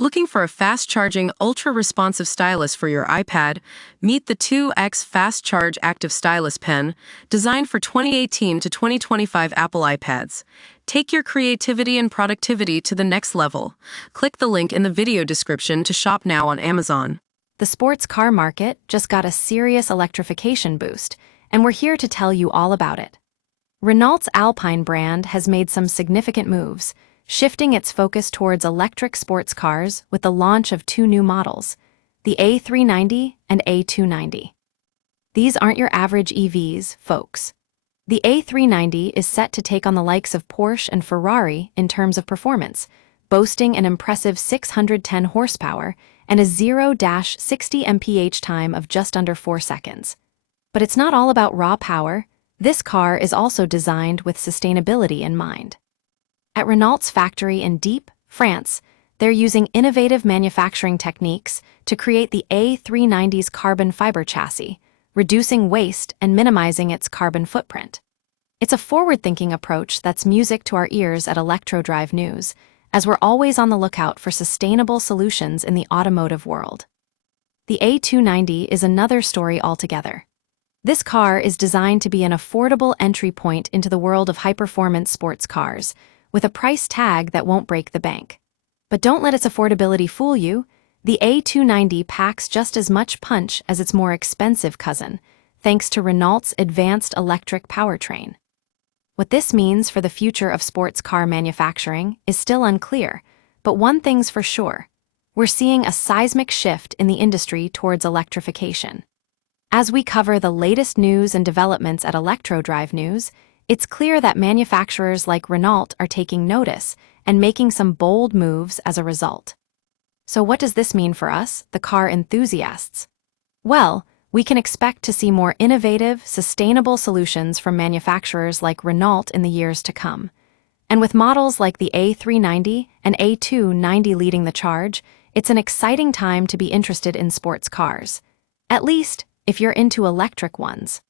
Looking for a fast-charging, ultra-responsive stylus for your iPad? Meet the 2X Fast Charge Active Stylus Pen, designed for 2018 to 2025 Apple iPads. Take your creativity and productivity to the next level. Click the link in the video description to shop now on Amazon. The sports car market just got a serious electrification boost, and we're here to tell you all about it. Renault's Alpine brand has made some significant moves, shifting its focus towards electric sports cars with the launch of two new models, the A390 and A290. These aren't your average EVs, folks. The A390 is set to take on the likes of Porsche and Ferrari in terms of performance, boasting an impressive 610 horsepower and a 0-60 mph time of just under 4 seconds. But it's not all about raw power. This car is also designed with sustainability in mind. At Renault's factory in Dieppe, France, they're using innovative manufacturing techniques to create the A390's carbon fiber chassis, reducing waste and minimizing its carbon footprint. It's a forward-thinking approach that's music to our ears at ElectroDrive News, as we're always on the lookout for sustainable solutions in the automotive world. The A290 is another story altogether. This car is designed to be an affordable entry point into the world of high-performance sports cars, with a price tag that won't break the bank. But don't let its affordability fool you. The A290 packs just as much punch as its more expensive cousin, thanks to Renault's advanced electric powertrain. What this means for the future of sports car manufacturing is still unclear, but one thing's for sure: we're seeing a seismic shift in the industry towards electrification. As we cover the latest news and developments at ElectroDrive News, it's clear that manufacturers like Renault are taking notice and making some bold moves as a result. So what does this mean for us, the car enthusiasts? Well, we can expect to see more innovative, sustainable solutions from manufacturers like Renault in the years to come. And with models like the A390 and A290 leading the charge, it's an exciting time to be interested in sports cars. At least, if you're into electric ones.